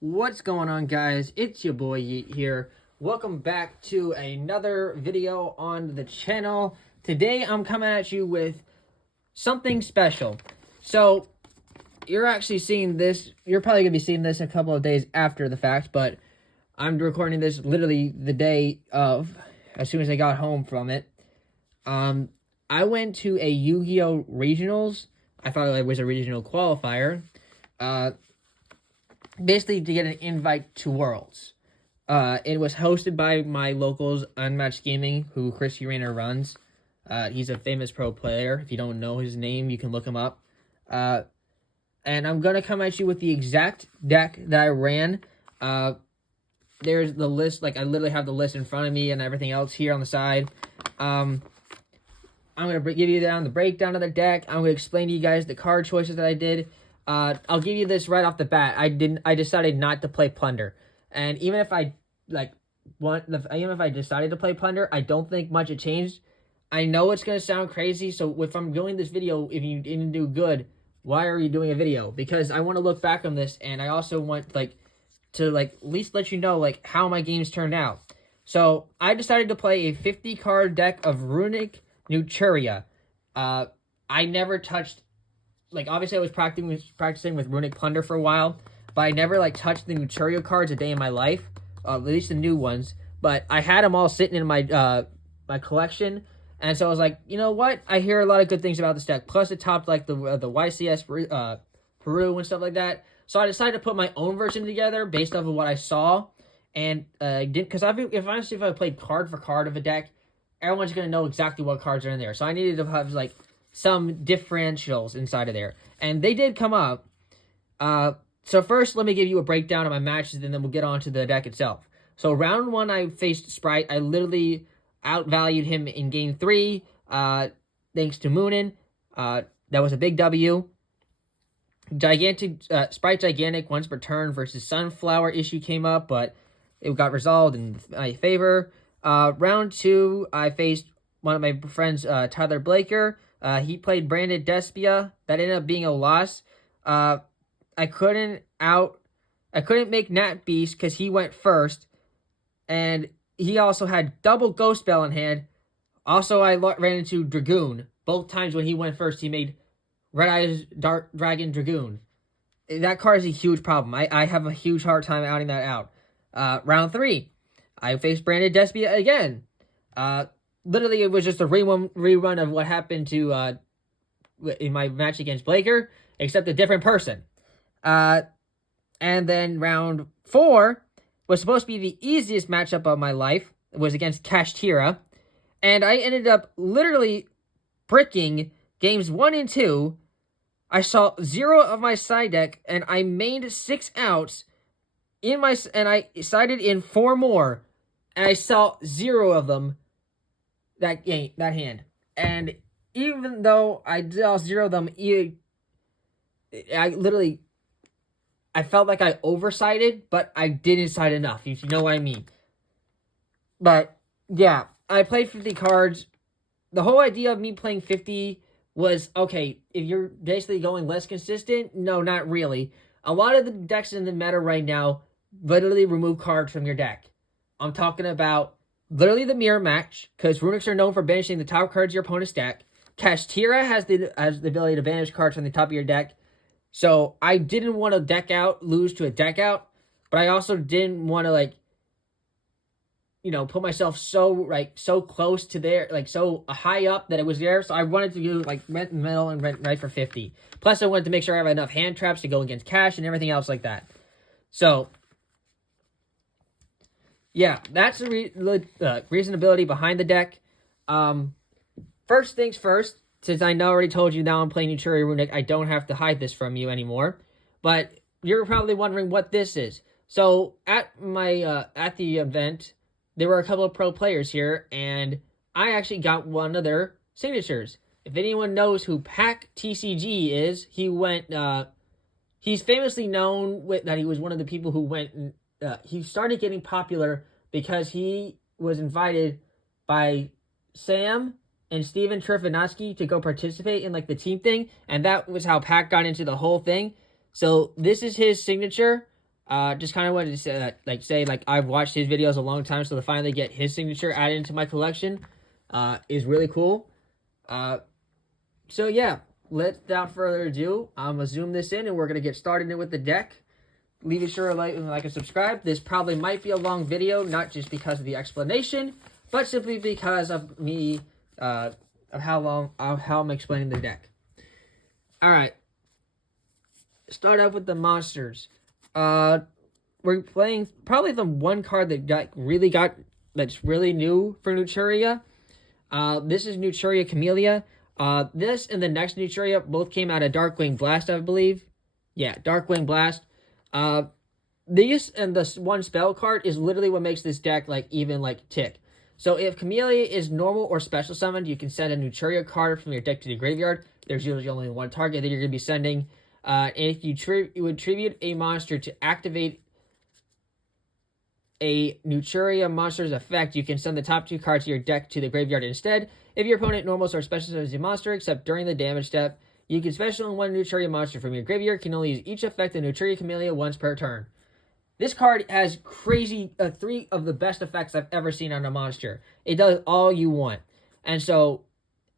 What's going on, guys? It's your boy Yeet here. Welcome back to another video on the channel. Today I'm coming at you with something special. So you're actually seeing this, you're probably gonna be seeing this a couple of days after the fact, but I'm recording this literally the day of, as soon as I got home from it. I went to a Yu-Gi-Oh! Regionals. I thought it was a regional qualifier. Basically to get an invite to Worlds. It was hosted by my locals, Unmatched Gaming, who Chris Urena runs. He's a famous pro player. If you don't know his name, you can look him up. And I'm going to come at you with the exact deck that I ran. There's the list. Like, I literally have the list in front of me and everything else here on the side. I'm going to give you the breakdown of the deck. I'm going to explain to you guys the card choices that I did. I'll give you this right off the bat. I decided not to play plunder. And even if I decided to play plunder, I don't think much had changed. I know it's going to sound crazy, so if I'm doing this video, if you didn't do good, why are you doing a video? Because I want to look back on this, and I also want to at least let you know how my games turned out. So I decided to play a 50 card deck of Runick Naturia. I never touched, obviously I was practicing with Runick Plunder for a while, but I never touched the Naturia cards a day in my life, at least the new ones. But I had them all sitting in my my collection, and so I was like, you know what? I hear a lot of good things about this deck. Plus, it topped the YCS Peru and stuff like that. So I decided to put my own version together based off of what I saw, and because if I played card for card of a deck, everyone's gonna know exactly what cards are in there. So I needed to have some differentials inside of there, and they did come up. So first, let me give you a breakdown of my matches, and then we'll get on to the deck itself. So round one, I faced Sprite. I literally outvalued him in game 3, thanks to Moonin. That was a big W. Sprite Gigantic once per turn versus Sunflower issue came up, but it got resolved in my favor. Round 2, I faced one of my friends, Tyler Blaker. He played Branded Despia. That ended up being a loss. I couldn't make Nat Beast because he went first, and he also had double Ghost Spell in hand. Also, I ran into Dragoon. Both times when he went first, he made Red Eyes Dark Dragon Dragoon. That card is a huge problem. I have a huge hard time outing that out. Round 3, I faced Branded Despia again. Literally, it was just a rerun of what happened to in my match against Blaker, except a different person. And then round 4 was supposed to be the easiest matchup of my life. It was against Kashtira. And I ended up literally bricking games 1 and 2. I saw 0 of my side deck, and I mained 6 outs and I sided in 4 more, and I saw 0 of them that hand. And even though I saw 0 of them, I felt like I oversided, but I didn't side enough, if you know what I mean. But, yeah, I played 50 cards. The whole idea of me playing 50 was, okay, if you're basically going less consistent, no, not really. A lot of the decks in the meta right now literally remove cards from your deck. I'm talking about literally the mirror match, because Runicks are known for banishing the top cards of your opponent's deck. Kashtira has the ability to banish cards from the top of your deck. So I didn't want to lose to a deck out, but I also didn't want to put myself so close to there, so high up that it was there. So I wanted to do went in the middle and went right for 50. Plus I wanted to make sure I have enough hand traps to go against Cash and everything else like that. So yeah, that's the reasonability behind the deck. First things first. Since I already told you now I'm playing Naturia Runick, I don't have to hide this from you anymore. But you're probably wondering what this is. So at the event, there were a couple of pro players here, and I actually got one of their signatures. If anyone knows who Pac TCG is, he's famously known that he was one of the people who went and he started getting popular because he was invited by Sam and Steven Trifanowski to go participate in the team thing, and that was how Pac got into the whole thing. So this is his signature. Just kind of wanted to say that, like I've watched his videos a long time, so to finally get his signature added into my collection, is really cool. So yeah, without further ado, I'm gonna zoom this in, and we're gonna get started with the deck. Leave a sure like and subscribe. This probably might be a long video, not just because of the explanation, but simply because of me, of how I'm explaining the deck. All right. Start off with the monsters. We're playing probably the one card that that's really new for Naturia. This is Naturia Camellia. This and the next Naturia both came out of Darkwing Blast, I believe. Yeah, Darkwing Blast. These and the one spell card is literally what makes this deck even tick. So if Camellia is normal or special summoned, you can send a Naturia card from your deck to the graveyard. There's usually only one target that you're going to be sending. And if you would tribute a monster to activate a Naturia monster's effect, you can send the top 2 cards of your deck to the graveyard instead. If your opponent normals or special summons a monster, except during the damage step, you can special summon one Naturia monster from your graveyard. Can only use each effect of Naturia Camellia once per turn. This card has crazy 3 of the best effects I've ever seen on a monster. It does all you want. And so,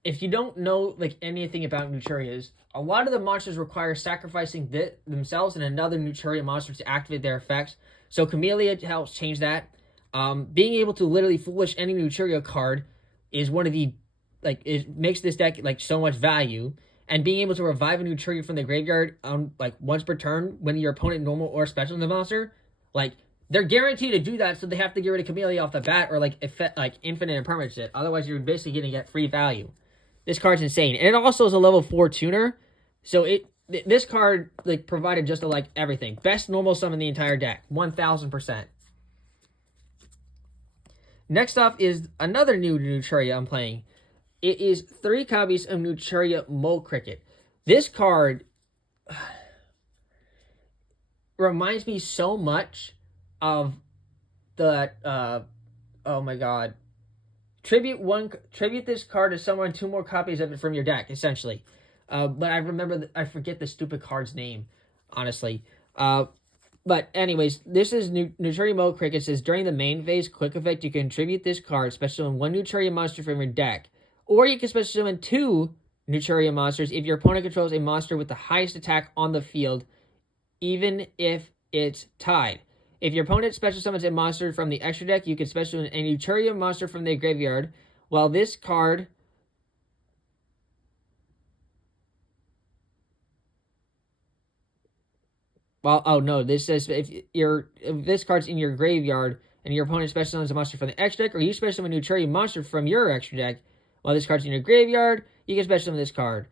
if you don't know anything about Naturias, a lot of the monsters require sacrificing themselves and another Naturia monster to activate their effects. So Camellia helps change that. Being able to literally foolish any Naturia card is one of the it makes this deck so much value. And being able to revive a Naturia from the graveyard once per turn when your opponent normal or special in the monster, they're guaranteed to do that, so they have to get rid of Camellia off the bat or infinite and permanent shit. Otherwise, you're basically going to get free value. This card's insane, and it also is a level 4 tuner, so this card provided just everything. Best normal summon in the entire deck, 1000%. Next up is another new Naturia I'm playing. It is 3 copies of Naturia Mole Cricket. This card reminds me so much of the oh my god. Tribute this card to someone, 2 more copies of it from your deck, essentially. But I forget the stupid card's name, honestly. But anyways, this is Naturia Mole Cricket. It says during the main phase, quick effect, you can tribute this card, special summon 1 Naturia monster from your deck. Or you can special summon 2 Naturia monsters if your opponent controls a monster with the highest attack on the field, even if it's tied. If your opponent special summons a monster from the extra deck, you can special summon a Naturia monster from the graveyard. While this card... this says if this card's in your graveyard and your opponent special summons a monster from the extra deck, or you special summon a Naturia monster from your extra deck, while this card's in your graveyard, you can special summon this card.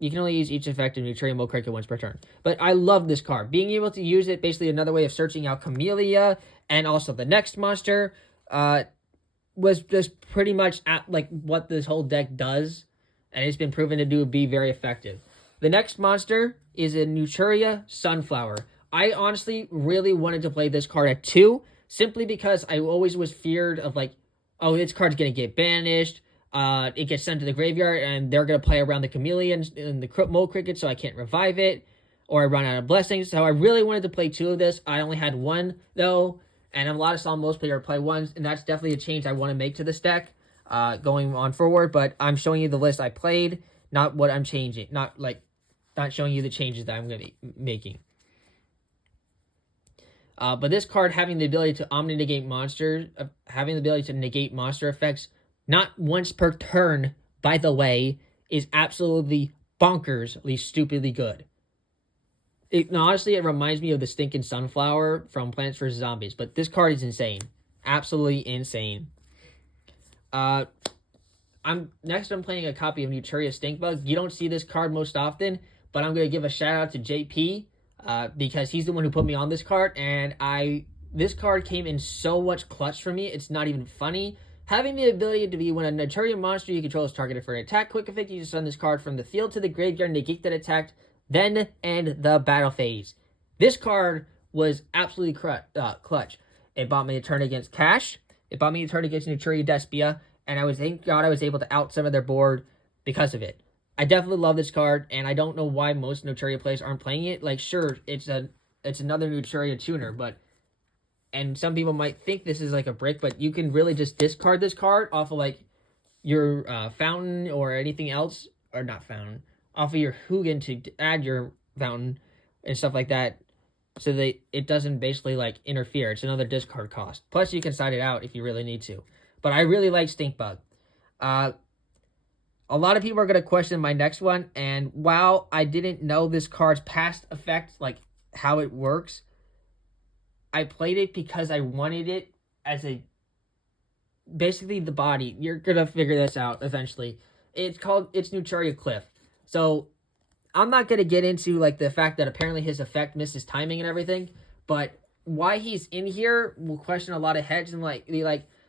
You can only use each effect of Naturia Mole Cricket once per turn. But I love this card. Being able to use it, basically another way of searching out Camellia and also the next monster, was just pretty much what this whole deck does. And it's been proven to be very effective. The next monster is a Naturia Sunflower. I honestly really wanted to play this card at 2, simply because I always was feared of this card's going to get banished. It gets sent to the graveyard, and they're going to play around the Camellia and the Mole Cricket, so I can't revive it, or I run out of blessings. So I really wanted to play 2 of this. I only had 1, though, and a lot of most players play 1s, and that's definitely a change I want to make to this deck going on forward. But I'm showing you the list I played, not what I'm changing, not showing you the changes that I'm going to be making. But this card having the ability to omni-negate monsters, having the ability to negate monster effects, not once per turn, by the way, is absolutely bonkersly stupidly good. Honestly, it reminds me of the stinking Sunflower from Plants vs. Zombies, but this card is insane. Absolutely insane. I'm playing a copy of Naturia Stinkbug. You don't see this card most often, but I'm going to give a shout out to JP, because he's the one who put me on this card, and this card came in so much clutch for me, it's not even funny. Having the ability to be when a Naturia monster you control is targeted for an attack, quick effect, you just send this card from the field to the graveyard and negate that attack, then end the battle phase. This card was absolutely clutch. It bought me a turn against Cash. It bought me a turn against Naturia Despia, and thank God I was able to out some of their board because of it. I definitely love this card, and I don't know why most Naturia players aren't playing it. Sure, it's a it's another Naturia tuner, and some people might think this is like a brick, but you can really just discard this card off of like your fountain or anything else, or not fountain, off of your Hugin to add your fountain and stuff like that, so that it doesn't basically like interfere. It's another discard cost. Plus, you can side it out if you really need to. But I really like Stinkbug. A lot of people are going to question my next one, and while I didn't know this card's past effect, like how it works, I played it because I wanted it as a, basically the body. You're going to figure this out eventually. It's Naturia Cliff. So I'm not going to get into like the fact that apparently his effect misses timing and everything, but why he's in here will question a lot of heads, and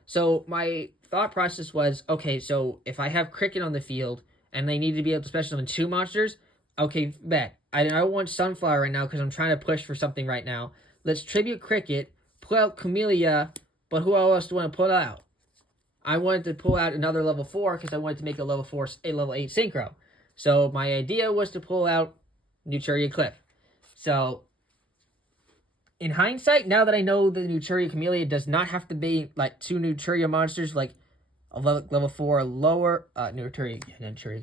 so my thought process was, okay, so if I have Cricket on the field and they need to be able to special summon 2 monsters, okay, bet. I don't want Sunflower right now because I'm trying to push for something right now. Let's tribute Cricket, pull out Camellia, but who else do I want to pull out? I wanted to pull out another level 4 because I wanted to make a level 8 synchro. So my idea was to pull out Naturia Cliff. So in hindsight, now that I know the Naturia Camellia does not have to be like 2 Naturia monsters, like a level 4 or lower, Naturia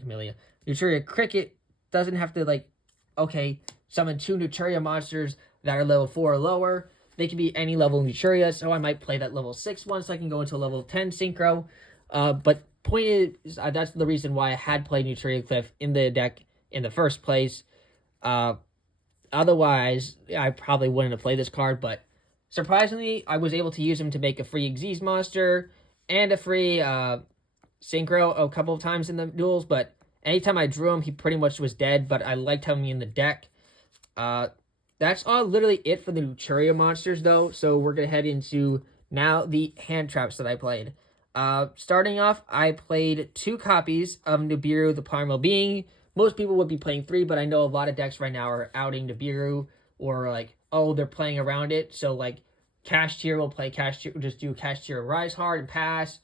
Camellia. Naturia Cricket doesn't have to like, okay, summon 2 Naturia monsters that are level 4 or lower. They can be any level Naturia, so I might play that level 6 one so I can go into a level 10 synchro. But point is, that's the reason why I had played Naturia Cliff in the deck in the first place. Otherwise, I probably wouldn't have played this card, but surprisingly, I was able to use him to make a free Xyz monster and a free synchro a couple of times in the duels, but anytime I drew him, he pretty much was dead, but I liked having him in the deck. That's all literally it for the Naturia monsters, though, so we're going to head into now the hand traps that I played. Starting off, I played 2 copies of Nibiru, the Primal Being. Most people would be playing 3, but I know a lot of decks right now are outing Nibiru, or like, oh, they're playing around it. So like, Cash Tier will play Cash Tier, just do Cash Tier Rise Hard and pass.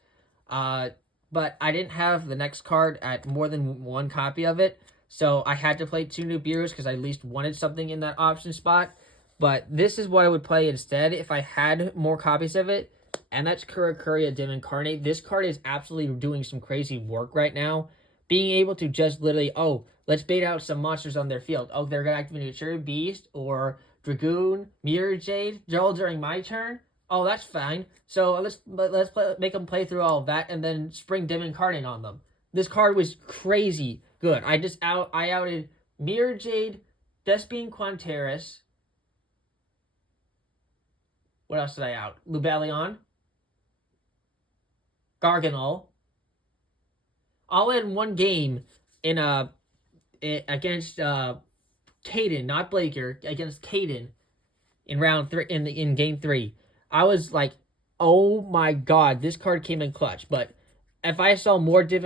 But I didn't have the next card at more than 1 copy of it, so I had to play 2 Nibirus because I at least wanted something in that option spot. But this is what I would play instead if I had more copies of it, and that's Kurakuria Dim Incarnate. This card is absolutely doing some crazy work right now. Being able to just literally, oh, let's bait out some monsters on their field. Oh, they're going to activate Naturia Beast or Dragoon, Mirror Jade, all during my turn. Oh, that's fine. So make them play through all of that and then spring Dim Incarnate on them. This card was crazy good. I outed Mirror Jade, Despine Quanteris. What else did I out? Lubellion, Garganol, all in one game in against Caden, not Blaker, against Caden in round 3 in game 3. I was like, oh my god, this card came in clutch. But if I had more Div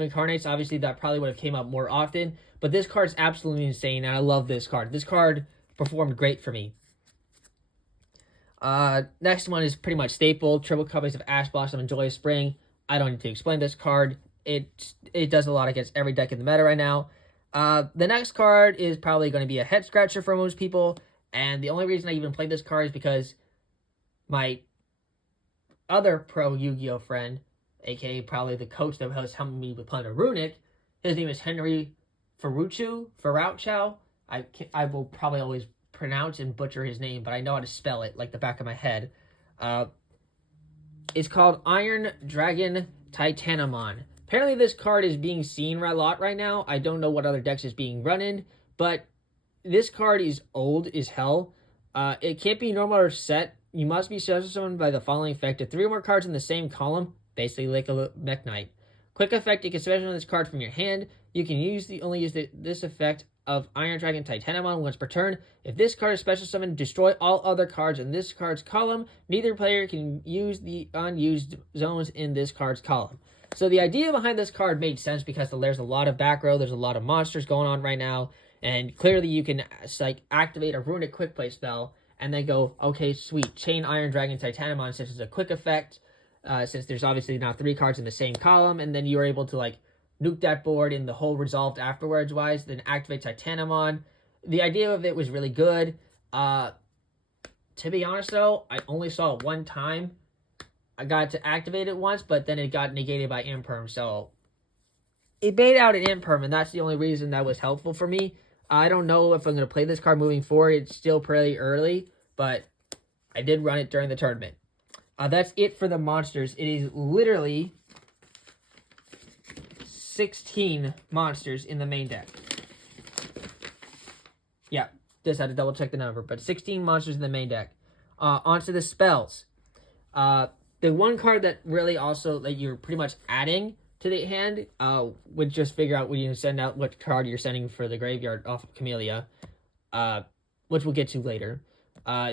Incarnates, obviously that probably would have came up more often. But this card's absolutely insane, and I love this card. This card performed great for me. Next one is pretty much staple. Triple copies of Ash Blossom and Joyous Spring. I don't need to explain this card. It does a lot against every deck in the meta right now. The next card is probably going to be a head scratcher for most people, and the only reason I even played this card is because my other pro Yu-Gi-Oh friend, aka probably the coach that was helping me with Naturia Runick, his name is Henry Ferruccio. I will probably always pronounce and butcher his name, but I know how to spell it like the back of my head. It's called Iron Dragon Titanamon. Apparently this card is being seen a lot right now. I don't know what other decks is being run in, but this card is old as hell. It can't be normal or set. You must be special summoned by the following effect. If 3 or more cards in the same column, basically like a Mech Knight. Quick effect, you can special summon this card from your hand. You can only use this effect of Iron Dragon Titanamon once per turn. If this card is special summoned, destroy all other cards in this card's column. Neither player can use the unused zones in this card's column. So the idea behind this card made sense because there's a lot of back row, there's a lot of monsters going on right now, and clearly you can like activate a Runick quick play spell and then go, okay, sweet, chain Iron Dragon Titanamon since it's a quick effect, since there's obviously now 3 cards in the same column, and then you're able to like nuke that board in the whole resolved afterwards wise, then activate Titanamon. The idea of it was really good. To be honest though, I only saw it one time. I got to activate it once, but then it got negated by imperm, so it bait out an imperm, and that's the only reason that was helpful for me. I don't know if I'm going to play this card moving forward. It's still pretty early, but I did run it during the tournament. That's it for the monsters. It is literally 16 monsters in the main deck. Yeah, just had to double check the number, but 16 monsters in the main deck. Onto the spells. The one card that really also that you're pretty much adding to the hand would just figure out when you send out what card you're sending for the graveyard off of Camellia, which we'll get to later.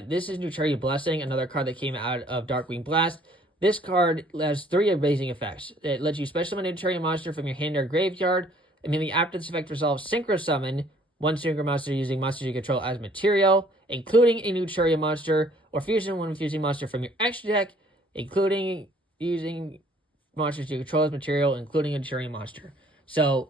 This is Naturia Blessing, another card that came out of Darkwing Blast. This card has 3 amazing effects. It lets you special summon a Naturia monster from your hand or graveyard. Immediately after this effect resolves, synchro summon one synchro monster using monsters you control as material, including a Naturia monster, or fusion one fusing monster from your extra deck, including using monsters you control as material, including a Naturia monster. So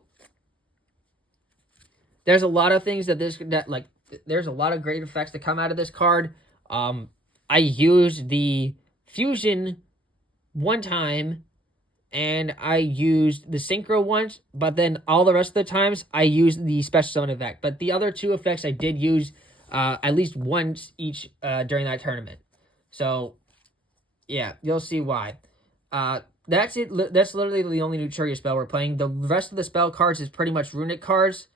there's a lot of things there's a lot of great effects that come out of this card. I used the fusion one time, and I used the synchro once, but then all the rest of the times I used the special summon effect. But the other 2 effects I did use at least once each during that tournament. So yeah, you'll see why. That's it. That's literally the only Naturia spell we're playing. The rest of the spell cards is pretty much Runick cards,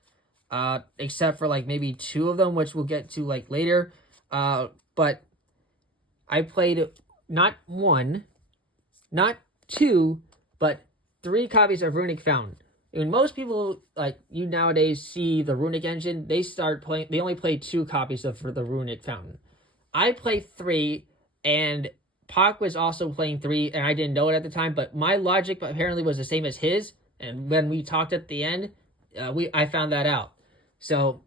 except for like maybe 2 of them, which we'll get to like later. But I played not 1, not 2, but 3 copies of Runick Fountain. When most people like you nowadays see the Runick engine, they only play 2 copies for the Runick Fountain. I play 3, and Pac was also playing 3, and I didn't know it at the time, but my logic apparently was the same as his, and when we talked at the end, I found that out. So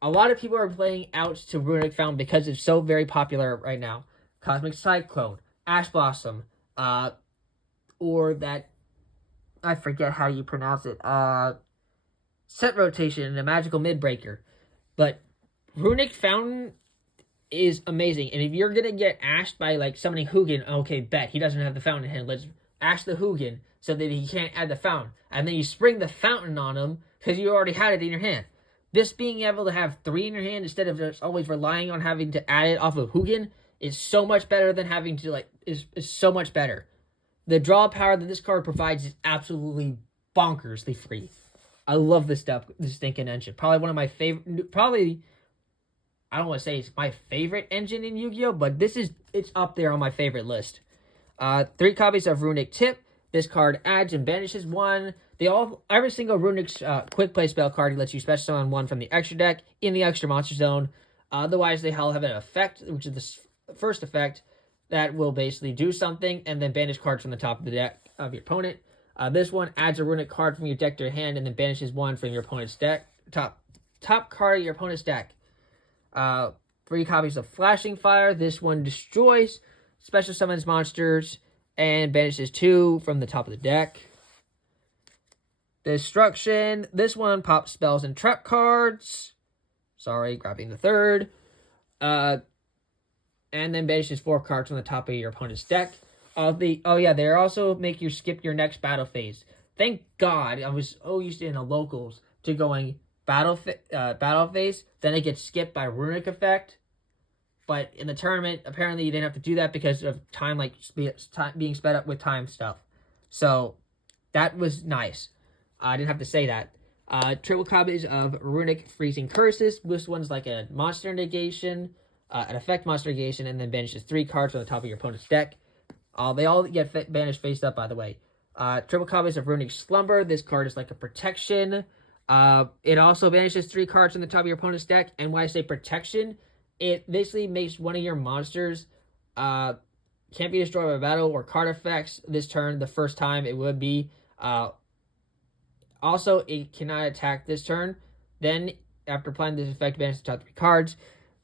a lot of people are playing out to Runick Fountain because it's so very popular right now. Cosmic Cyclone, Ash Blossom, or that, I forget how you pronounce it, Set Rotation and a Magical Midbreaker. But Runick Fountain is amazing, and if you're gonna get ashed by like summoning Hugin, okay, bet he doesn't have the fountain in hand. Let's ash the Hugin so that he can't add the fountain, and then you spring the fountain on him because you already had it in your hand. This being able to have 3 in your hand instead of just always relying on having to add it off of Hugin is so much better than having to is so much better. The draw power that this card provides is absolutely bonkersly free. I love this stuff, this stinking engine. Probably one of my favorite. I don't want to say it's my favorite engine in Yu-Gi-Oh, but it's up there on my favorite list. 3 copies of Runick Tip. This card adds and banishes 1. Every single Runick's quick play spell card lets you special summon 1 from the extra deck in the extra monster zone. Otherwise, they all have an effect, which is the first effect that will basically do something, and then banish cards from the top of the deck of your opponent. This one adds a Runick card from your deck to your hand, and then banishes 1 from your opponent's deck. Top card of your opponent's deck. 3 copies of Flashing Fire. This one destroys special summons monsters and banishes 2 from the top of the deck. Destruction. This one pops spells and trap cards. Sorry, grabbing the 3rd. And then banishes 4 cards from the top of your opponent's deck. They also make you skip your next battle phase. Thank God I was used to in the locals to going battle phase, then it gets skipped by Runick effect. But in the tournament, apparently you didn't have to do that because of time, being sped up with time stuff. So that was nice. I didn't have to say that. Triple copies of Runick Freezing Curses. This one's like a monster negation, an effect monster negation, and then banishes 3 cards from the top of your opponent's deck. They all get banished face up, by the way. Triple copies of Runick Slumber. This card is like a protection. It also banishes 3 cards from the top of your opponent's deck. And when I say protection, it basically makes one of your monsters can't be destroyed by battle or card effects this turn. The first time it would be. Also, it cannot attack this turn. Then, after applying this effect, banish the top 3 cards.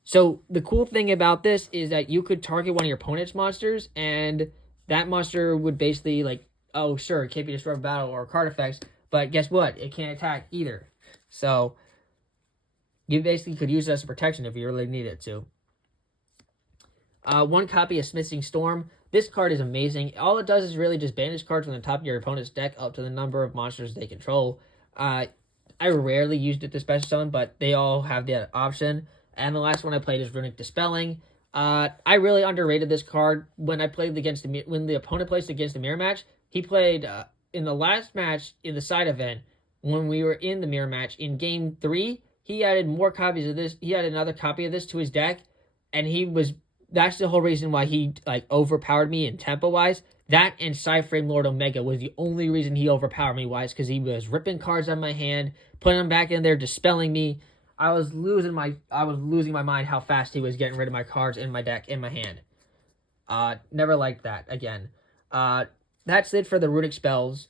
So, the cool thing about this is that you could target one of your opponent's monsters, and that monster would basically, it can't be destroyed by battle or card effects, but guess what? It can't attack either. So, You basically could use it as a protection if you really needed to. One copy of Smithing Storm. This card is amazing. All it does is really just banish cards from the top of your opponent's deck up to the number of monsters they control. I rarely used it to special summon, but they all have that option. And the last one I played is Runick Dispelling. I really underrated this card when I played against when the opponent placed against the mirror match. He played in the last match in the side event when we were in the mirror match in game 3. He added more copies of this. He added another copy of this to his deck, and that's the whole reason why he overpowered me in tempo wise. That and Cyframe Lord Omega was the only reason he overpowered me wise, because he was ripping cards out of my hand, putting them back in there, dispelling me. I was losing my mind how fast he was getting rid of my cards in my deck, in my hand. Never liked that again. That's it for the Runick spells.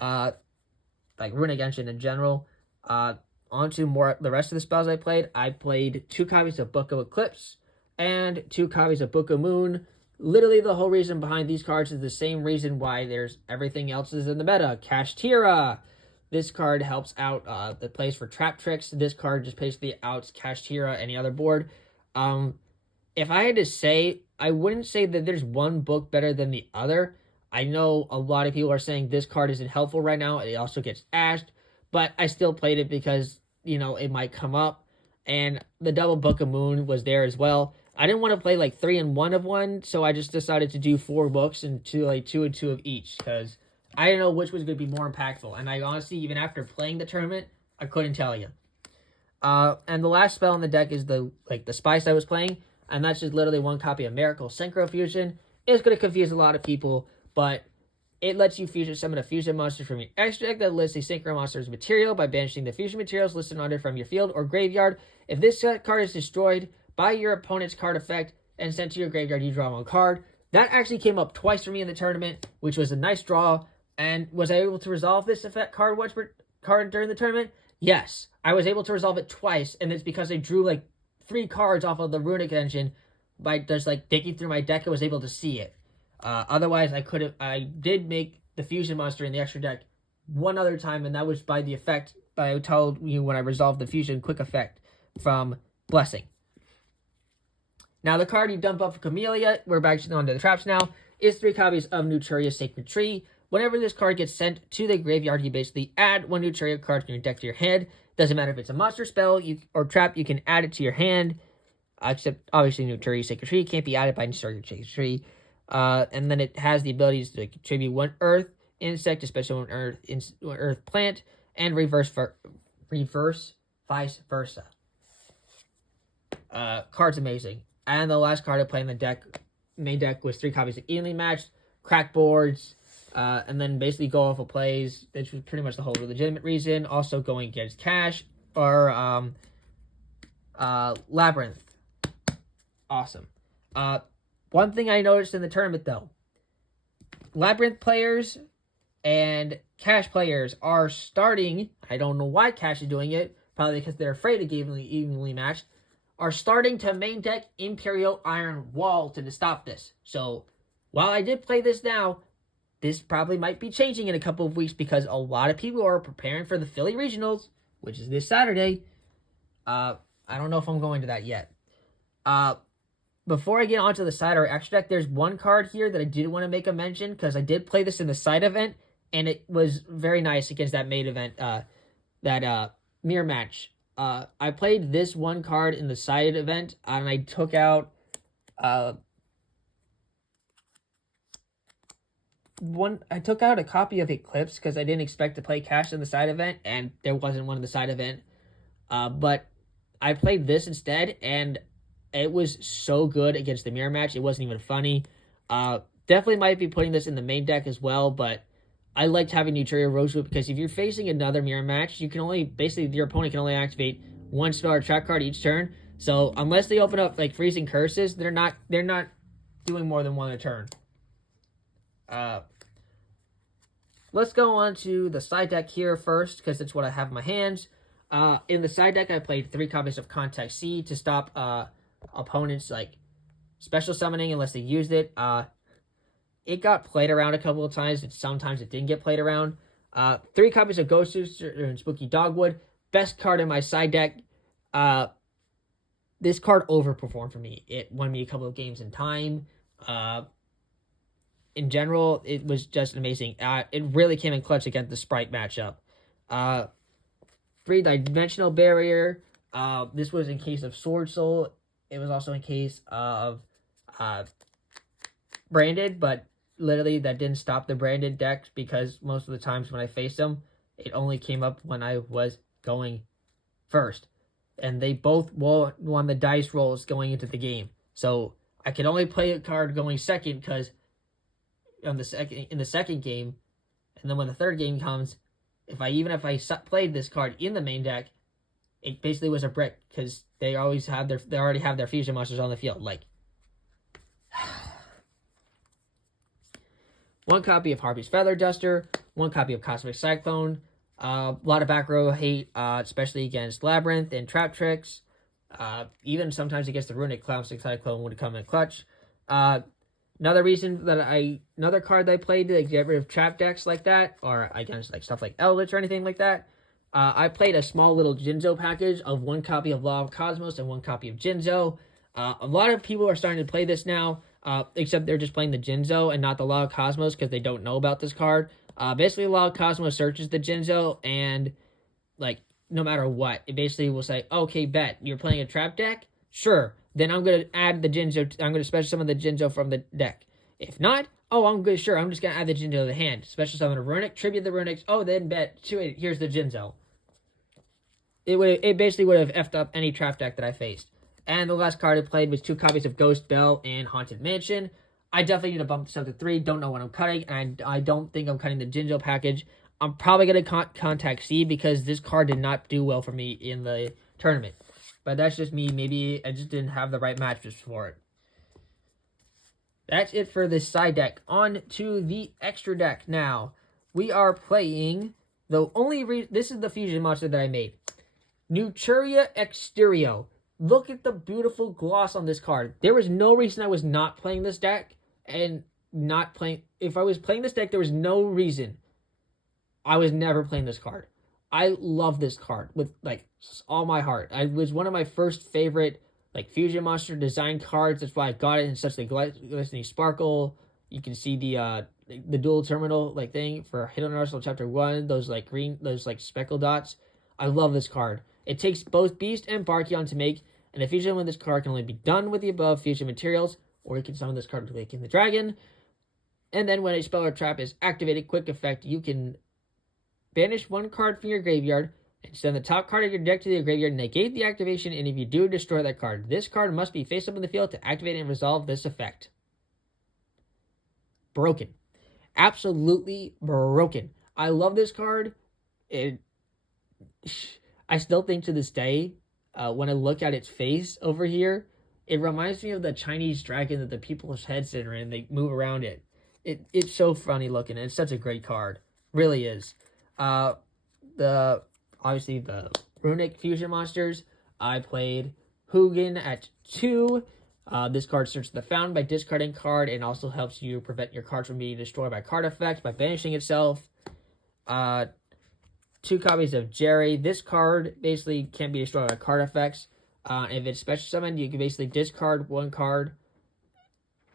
Runick Engine in general. On to the rest of the spells I played. I played 2 copies of Book of Eclipse and 2 copies of Book of Moon. Literally the whole reason behind these cards is the same reason why there's everything else is in the meta. Teir. This card helps out the plays for trap tricks. This card just basically outs Teir any other board. If I had to say, I wouldn't say that there's one book better than the other. I know a lot of people are saying this card isn't helpful right now. It also gets ashed, but I still played it because, it might come up. And the double Book of Moon was there as well. I didn't want to play 3 and 1 of one, so I just decided to do 4 books and 2 and 2 of each, because I didn't know which was going to be more impactful. And I honestly, even after playing the tournament, I couldn't tell you. And the last spell in the deck is the Spice I was playing, and that's just literally 1 copy of Miracle Synchro Fusion. It's going to confuse a lot of people, but it lets you fusion summon a fusion monster from your extra deck that lists a synchro monster's material by banishing the fusion materials listed under from your field or graveyard. If this card is destroyed by your opponent's card effect and sent to your graveyard, you draw 1 card. That actually came up twice for me in the tournament, which was a nice draw. And was I able to resolve this effect card during the tournament? Yes. I was able to resolve it twice, and it's because I drew 3 cards off of the Runick Engine by just digging through my deck. I was able to see it. Otherwise, I did make the fusion monster in the extra deck 1 other time, and that was by the effect that I told you when I resolved the fusion quick effect from Blessing. Now, the card you dump up for Camellia, we're back on to the traps now, is 3 copies of Naturia Sacred Tree. Whenever this card gets sent to the graveyard, you basically add 1 Naturia card from your deck to your hand. Doesn't matter if it's a monster spell or trap, you can add it to your hand. Except, obviously, Naturia Sacred Tree can't be added by Naturia Sacred Tree. And then it has the abilities to contribute 1 Earth insect, especially 1 Earth plant, and reverse vice versa. Card's amazing. And the last card I played in the main deck was 3 copies of Evenly Matched, Crack Boards, and then basically go off of plays, which was pretty much the whole legitimate reason. Also going against Cash or Labyrinth. Awesome. One thing I noticed in the tournament, though, Labyrinth players and Cash players are starting, I don't know why Cash is doing it, probably because they're afraid of evenly matched, are starting to main deck Imperial Iron Wall to stop this. So, while I did play this now, this probably might be changing in a couple of weeks because a lot of people are preparing for the Philly Regionals, which is this Saturday. I don't know if I'm going to that yet. Before I get onto the side or extra deck, there's 1 card here that I did want to make a mention because I did play this in the side event, and it was very nice against that main event, that mirror match. I played this 1 card in the side event, and I took out a copy of Eclipse because I didn't expect to play Cash in the side event, and there wasn't one in the side event. But I played this instead, and it was so good against the mirror match. It wasn't even funny. Definitely might be putting this in the main deck as well, but I liked having Naturia Rosewood because if you're facing another mirror match, you can only, basically, your opponent can only activate 1 spell or trap card each turn. So unless they open up Freezing Curses, they're not doing more than 1 a turn. Let's go on to the side deck here first, because it's what I have in my hands. In the side deck, I played 3 copies of Contact C to stop opponents special summoning unless they used it. It got played around a couple of times, and sometimes it didn't get played around. 3 copies of Ghost Rooster and Spooky Dogwood. Best card in my side deck. This card overperformed for me. It won me a couple of games in time. In general, it was just amazing. It really came in clutch against the Sprite matchup. 3-dimensional barrier. This was in case of Sword Soul. It was also in case of branded, but literally that didn't stop the branded decks because most of the times when I faced them, it only came up when I was going first. And they both won the dice rolls going into the game. So I could only play a card going second because in the second game, and then when the third game comes, if I played this card in the main deck, it basically was a brick because they already have their fusion monsters on the field. Like, one copy of Harpy's Feather Duster, one copy of Cosmic Cyclone, a lot of back row hate, especially against Labyrinth and Trap Tricks. Even sometimes against the Runick Clownstick Cyclone would come in clutch. Another card that I played to get rid of trap decks like that, or against like stuff like Eldritch or anything like that. I played a small little Jinzo package of one copy of Law of Cosmos and one copy of Jinzo. A lot of people are starting to play this now, except they're just playing the Jinzo and not the Law of Cosmos because they don't know about this card. Basically, Law of Cosmos searches the Jinzo, and like no matter what, it basically will say, "Okay, bet you're playing a trap deck. Sure, then I'm gonna add the Jinzo. I'm gonna special summon the Jinzo from the deck. If not, oh, I'm good. Sure, I'm just gonna add the Jinzo to the hand. Special summon a Runick, tribute the Runics. Oh, then bet. Here's the Jinzo. It basically would have effed up any trap deck that I faced. And the last card I played was 2 copies of Ghost Bell and Haunted Mansion. I definitely need to bump this up to 3. Don't know what I'm cutting, and I don't think I'm cutting the Jinzo package. I'm probably going to contact C because this card did not do well for me in the tournament. But that's just me. Maybe I just didn't have the right matches for it. That's it for this side deck. On to the extra deck now. We are playing this is the fusion monster that I made. Naturia Exterio. Look at the beautiful gloss on this card. There was no reason I was not playing this deck and not playing. If I was playing this deck, there was no reason I was never playing this card. I love this card with like all my heart. It was one of my first favorite like fusion monster design cards. That's why I got it in such a glistening sparkle. You can see the dual terminal like thing for Hidden Arsenal Chapter 1. Those like green, those like speckle dots. I love this card. It takes both Beast and Barkion to make, and the fusion with this card can only be done with the above fusion materials, or you can summon this card to Awaken the Dragon. And then when a spell or trap is activated, quick effect, you can banish 1 card from your graveyard and send the top card of your deck to the graveyard, negate the activation, and if you do, destroy that card. This card must be face up in the field to activate and resolve this effect. Broken. Absolutely broken. I love this card. I still think to this day, when I look at its face over here, it reminds me of the Chinese dragon that the people's heads sit in. They move around it. It's so funny looking. It's such a great card. Really is. Obviously the Runick fusion monsters. I played Hugin at 2. This card searches the fountain by discarding card and also helps you prevent your card from being destroyed by card effects by banishing itself. 2 copies of Jerry. This card basically can be destroyed by card effects. If it's special summoned, you can basically discard 1 card.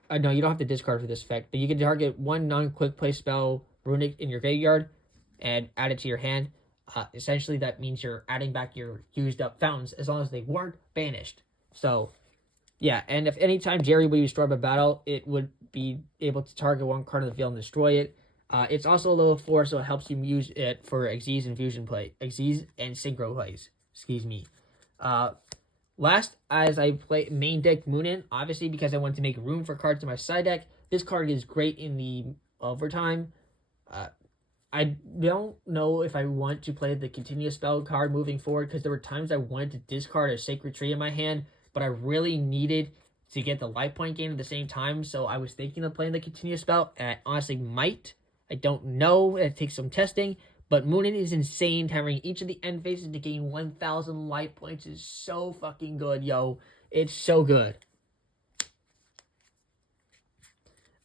No, you don't have to discard for this effect, but you can target 1 non-quick play spell Runick in your graveyard and add it to your hand. Essentially, that means you're adding back your used up fountains as long as they weren't banished. So, yeah, and if anytime Jerry would be destroyed by battle, it would be able to target 1 card of the field and destroy it. It's also a level 4, so it helps you use it for Xyz and Fusion play. Xyz and Synchro plays. Excuse me. Last, as I play main deck Moonin, obviously because I wanted to make room for cards in my side deck, this card is great in the overtime. I don't know if I want to play the continuous spell card moving forward because there were times I wanted to discard a Sacred Tree in my hand, but I really needed to get the life point gain at the same time, so I was thinking of playing the continuous spell, and I honestly might. I don't know. It takes some testing. But Moonin is insane. Hammering each of the end phases to gain 1,000 life points is so fucking good, yo. It's so good.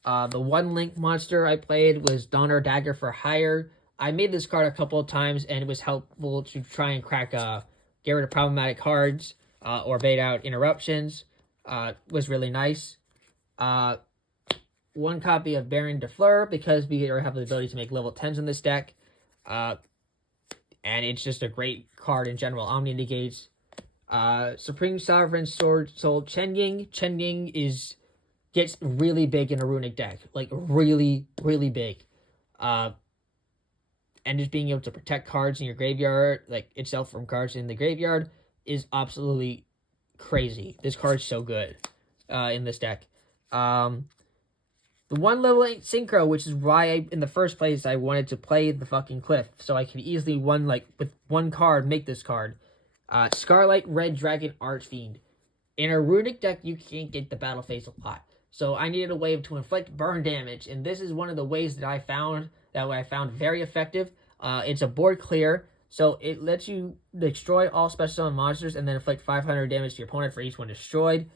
The 1 link monster I played was Donner Dagger for Hire. I made this card a couple of times, and it was helpful to try and crack get rid of problematic cards or bait out interruptions. Was really nice. One copy of Baron de Fleur because we have the ability to make level 10s in this deck. And it's just a great card in general. Omni negates. Supreme Sovereign Soul Chen Ying. Chen Ying gets really big in a Runick deck. Like, really, really big. And just being able to protect cards in your graveyard, like, itself from cards in the graveyard, is absolutely crazy. This card's so good in this deck. The 1 level 8 Synchro, which is why in the first place I wanted to play the fucking Cliff, so I could easily, with one card, make this card. Scarlet Red Dragon Archfiend. In a Runick deck, you can't get the battle phase a lot. So I needed a way to inflict burn damage, and this is one of the ways that I found very effective. It's a board clear, so it lets you destroy all special summon monsters and then inflict 500 damage to your opponent for each one destroyed.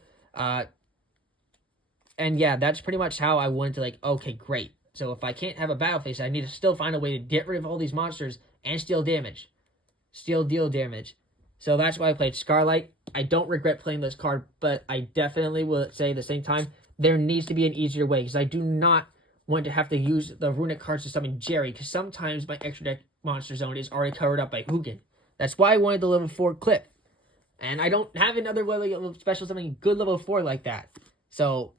And yeah, that's pretty much how I wanted to, okay, great. So if I can't have a battle phase, I need to still find a way to get rid of all these monsters and steal damage. Steal deal damage. So that's why I played Scarlight. I don't regret playing this card, but I definitely will say at the same time, there needs to be an easier way, because I do not want to have to use the Runick cards to summon Jerry, because sometimes my extra deck monster zone is already covered up by Hugin. That's why I wanted the level 4 Clip. And I don't have another level special something good level 4 like that. So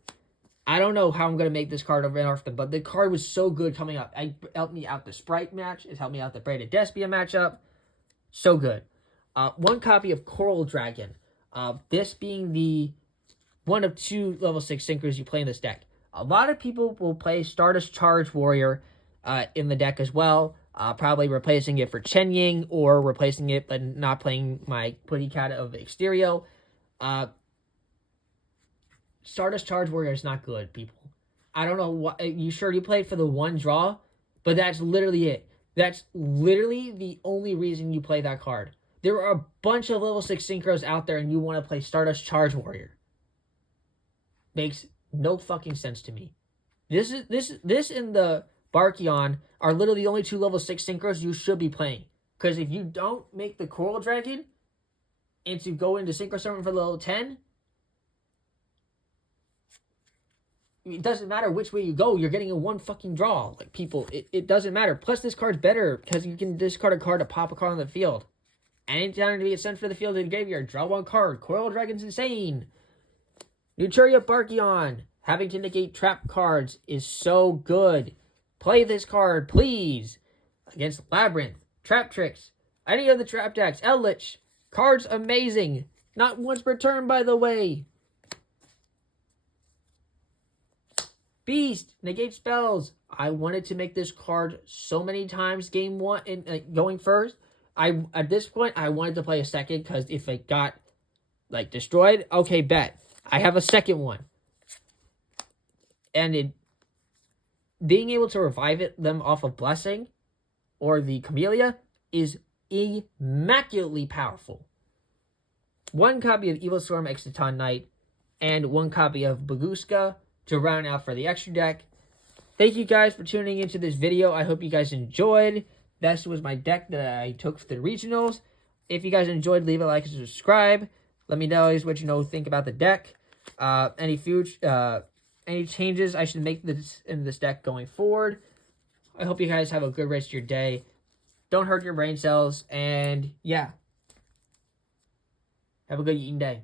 I don't know how I'm going to make this card over and off, but the card was so good coming up. It helped me out the Sprite match. It helped me out the Braided Despia matchup. So good. One copy of Coral Dragon. This being the one of 2 level 6 synchros you play in this deck. A lot of people will play Stardust Charge Warrior in the deck as well. Probably replacing it for Chen Ying or replacing it but not playing my Putty Cat of Exterio. Stardust Charge Warrior is not good, people. I don't know what you played for the 1 draw, but that's literally it. That's literally the only reason you play that card. There are a bunch of level 6 synchros out there and you want to play Stardust Charge Warrior. Makes no fucking sense to me. This and the Barkion are literally the only 2 level 6 synchros you should be playing. Because if you don't make the Coral Dragon and to go into Synchro Summon for level 10, it doesn't matter which way you go, you're getting a 1 fucking draw. Like, people, it doesn't matter. Plus, this card's better because you can discard a card to pop a card on the field. Anytime to be sent for the field in the graveyard, draw 1 card. Coral Dragon's insane. Naturia Barkion, having to negate trap cards is so good. Play this card, please. Against Labyrinth, Trap Tricks, any of the trap decks, Eldritch. Card's amazing. Not once per turn, by the way. Beast, negate spells. I wanted to make this card so many times game 1 and going first. At this point, I wanted to play a second because if it got destroyed, okay, bet. I have a second one. And being able to revive them off of Blessing or the Camellia is immaculately powerful. 1 copy of Evil Storm Exciton Knight and 1 copy of Baguska to round out for the extra deck. Thank you guys for tuning into this video. I hope you guys enjoyed. This was my deck that I took for the regionals. If you guys enjoyed, leave a like and subscribe. Let me know what you think about the deck. Any changes I should make in this deck going forward. I hope you guys have a good rest of your day. Don't hurt your brain cells. And yeah. Have a good eating day.